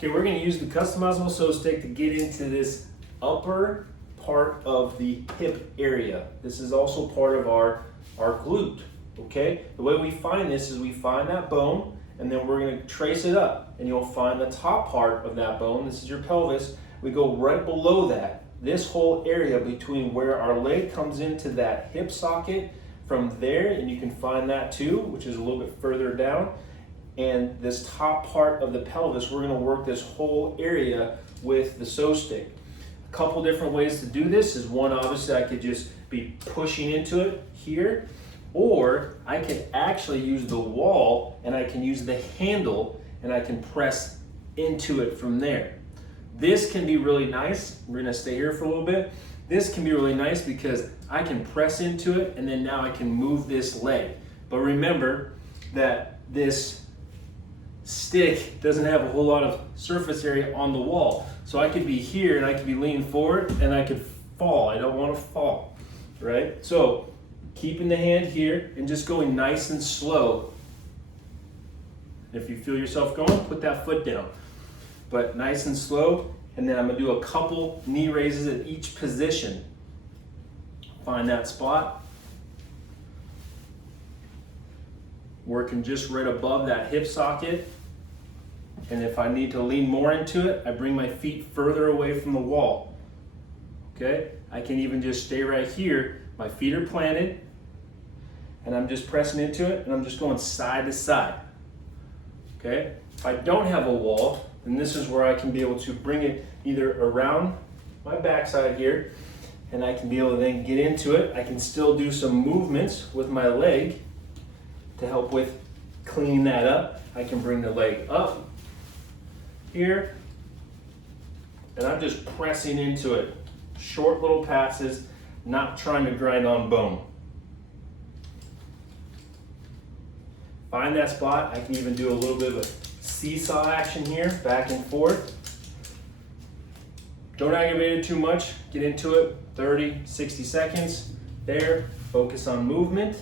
Okay, we're going to use the customizable psoas stick to get into this upper part of the hip area. This is also part of our glute, okay? The way we find this is we find that bone, and then we're going to trace it up, and you'll find the top part of that bone. This is your pelvis. We go right below that. This whole area between where our leg comes into that hip socket, from there, and you can find that too, which is a little bit further down. And this top part of the pelvis, we're going to work this whole area with the psoas stick. A couple different ways to do this is one, obviously I could just be pushing into it here, or I could actually use the wall and I can use the handle and I can press into it from there. This can be really nice. We're going to stay here for a little bit. This can be really nice because I can press into it and then now I can move this leg. But remember that this stick doesn't have a whole lot of surface area on the wall. So I could be here and I could be leaning forward and I could fall. I don't want to fall, right? So keeping the hand here and just going nice and slow. If you feel yourself going, put that foot down. But nice and slow, and then I'm gonna do a couple knee raises at each position. Find that spot. Working just right above that hip socket. And if I need to lean more into it, I bring my feet further away from the wall. Okay? I can even just stay right here. My feet are planted, and I'm just pressing into it, and I'm just going side to side. Okay? If I don't have a wall, then this is where I can be able to bring it either around my backside here, and I can be able to then get into it. I can still do some movements with my leg to help with cleaning that up. I can bring the leg up here, and I'm just pressing into it. Short little passes, not trying to grind on bone. Find that spot. I can even do a little bit of a seesaw action here, back and forth. Don't aggravate it too much. Get into it, 30, 60 seconds. There, focus on movement.